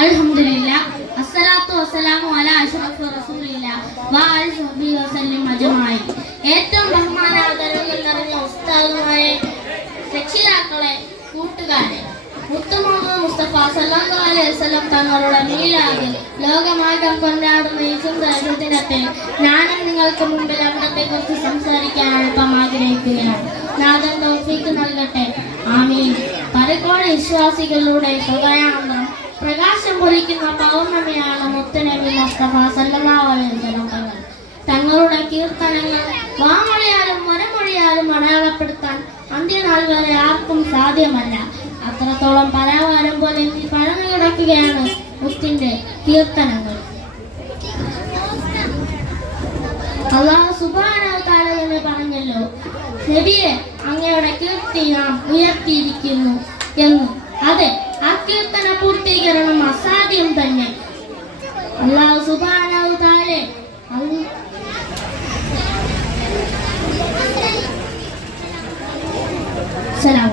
അൽഹംദുലില്ലാ അസ്സലാത്തു വസ്സലാമു അലാ അഷ്റഫി റസൂലില്ലാ വഅലൈഹി സ്വഹ്ബിഹി വസല്ലം അജ്മഈൻ. ഏറ്റവും ബഹുമാനാദരവുകൾ നിറഞ്ഞ ഉസ്താദുമാരെ, രക്ഷിതാക്കളെ, കൂട്ടുകാരെ, മുത്തുമുഹമ്മദ് മുസ്തഫ സല്ലല്ലാഹു അലൈഹി വസല്ലം തങ്ങളുടെ മീലാദ് ലോകമാകെ കൊണ്ടാടുന്ന ഈ സുന്ദര ദിനത്തിൽ ഞാനും നിങ്ങൾക്ക് മുമ്പിൽ അവിടത്തെ കുറിച്ച് സംസാരിക്കാൻ എളുപ്പം ആഗ്രഹിക്കുകയാണ്. നാഥൻ തൗഫീഖ് നൽകട്ടെ, ആമീൻ. പരക്കോട് വിശ്വാസികളുടെ ഹൃദയാന്തരം പ്രകാശം പൊലിക്കുന്ന പൗർണമിയാണ് മുത്തുനബി മുസ്തഫ സല്ലല്ലാഹു അലൈഹി വസല്ലം തങ്ങൾ. തങ്ങളുടെ കീർത്തനങ്ങൾ വാമൊഴിയാലും വരമൊഴിയാലും അടയാളപ്പെടുത്താൻ അന്ത്യനാൾ വരെ ആർക്കും സാധ്യമല്ല. അത്രത്തോളം പരാവാരം പോലെ പഴന്നു കിടക്കുകയാണ് മുത്തിന്റെ കീർത്തനങ്ങൾ. അല്ലാഹു സുബ്ഹാനഹു വ തആല തന്നെ പറഞ്ഞല്ലോ, നബിയെ, അങ്ങയുടെ കീർത്തി നാം ഉയർത്തിയിരിക്കുന്നു എന്ന്. അതെ, ആ കീർത്തന പൂർത്തീകരണം അസാധ്യം തന്നെ. അല്ലാഹു സുബ്ഹാനഹു വ തആല സലാം.